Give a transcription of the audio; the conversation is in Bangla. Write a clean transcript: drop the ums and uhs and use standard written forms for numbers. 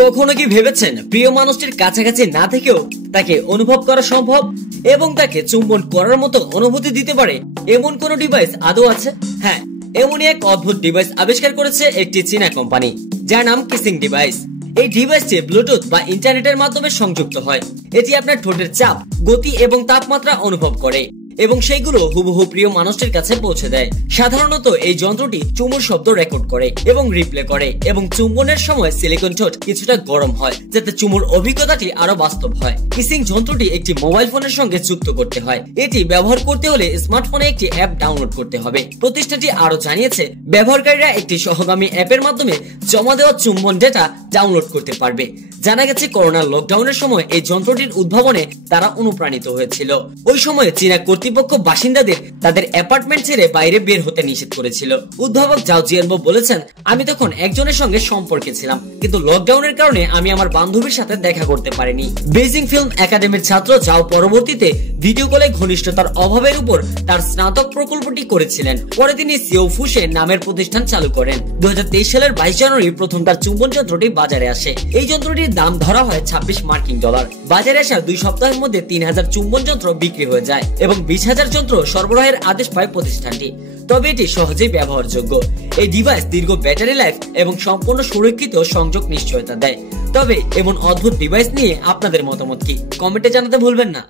কখনো কি ভেবেছেন প্রিয় মানুষটির কাছাকাছি না থেকেও তাকে অনুভব করা সম্ভব এবং তাকে চুম্বন করার মতো অনুভূতি দিতে পারে এমন কোন ডিভাইস আদৌ আছে? হ্যাঁ, এমনই এক অদ্ভুত ডিভাইস আবিষ্কার করেছে একটি চীনা কোম্পানি, যার নাম কিসিং ডিভাইস। এই ডিভাইসটি ব্লুটুথ বা ইন্টারনেটের মাধ্যমে সংযুক্ত হয়। এটি আপনার ঠোঁটের চাপ, গতি এবং তাপমাত্রা অনুভব করে এবং সেইগুলো হুবহু প্রিয় মানুষটির কাছে পৌঁছে দেয়। সাধারণত এই যন্ত্রটি চুমুর শব্দ রেকর্ড করে এবং রিপ্লে করে এবং চুম্বনের সময় সিলিকন ঠোঁট কিছুটা গরম হয়, যাতে চুমুর অভিজ্ঞতাটি আরো বাস্তব হয়। কিসিং যন্ত্রটি একটি মোবাইল ফোনের সঙ্গে যুক্ত করতে হয়। এটি ব্যবহার করতে হলে স্মার্টফোনে একটি অ্যাপ ডাউনলোড করতে হবে। প্রতিষ্ঠানটি আরো জানিয়েছে, ব্যবহারকারীরা একটি সহগামী অ্যাপের মাধ্যমে জমা দেওয়া চুম্বন ডেটা ডাউনলোড করতে পারবে। জানা গেছে, করোনার লকডাউনের সময় এই যন্ত্রটির উদ্ভাবনে তারা অনুপ্রাণিত হয়েছিল। ওই সময় চীনা কর্তৃপক্ষ বাসিন্দাদের তাদের অ্যাপার্টমেন্ট ছেড়ে বাইরে বের হতে নিষেধ করেছিল। উদ্ভাবক জাও জিয়ানবো বলেছেন, আমি তখন একজনের সঙ্গে সম্পর্কে ছিলাম, কিন্তু লকডাউনের কারণে আমি আমার বান্ধবীর সাথে দেখা করতে পারিনি। বেজিং ফিল্ম একাডেমির ছাত্র জাও পরবর্তীতে ভিডিও কলে ঘনিষ্ঠতার অভাবের উপর তার স্নাতক প্রকল্পটি করেছিলেন। পরে তিনি সিও ফুসে নামের প্রতিষ্ঠান চালু করেন। 2023 সালের 22 জানুয়ারি প্রথম তার চুম্বন যন্ত্রটি বাজারে আসে। এই যন্ত্রটির দাম ধরা হয় $26। বাজারে আসার 2 সপ্তাহের মধ্যে 3000 চুম্বন যন্ত্র বিক্রি হয়ে যায় এবং 20,000 যন্ত্র সরবরাহের আদেশ পায় প্রতিষ্ঠানটি। তবে এটি সহজেই ব্যবহারযোগ্য। এই ডিভাইস দীর্ঘ ব্যাটারি লাইফ এবং সম্পূর্ণ সুরক্ষিত সংযোগ নিশ্চয়তা দেয়। তবে এমন অদ্ভুত ডিভাইস নিয়ে আপনাদের মতামত কি? কমেন্টে জানাতে ভুলবেন না।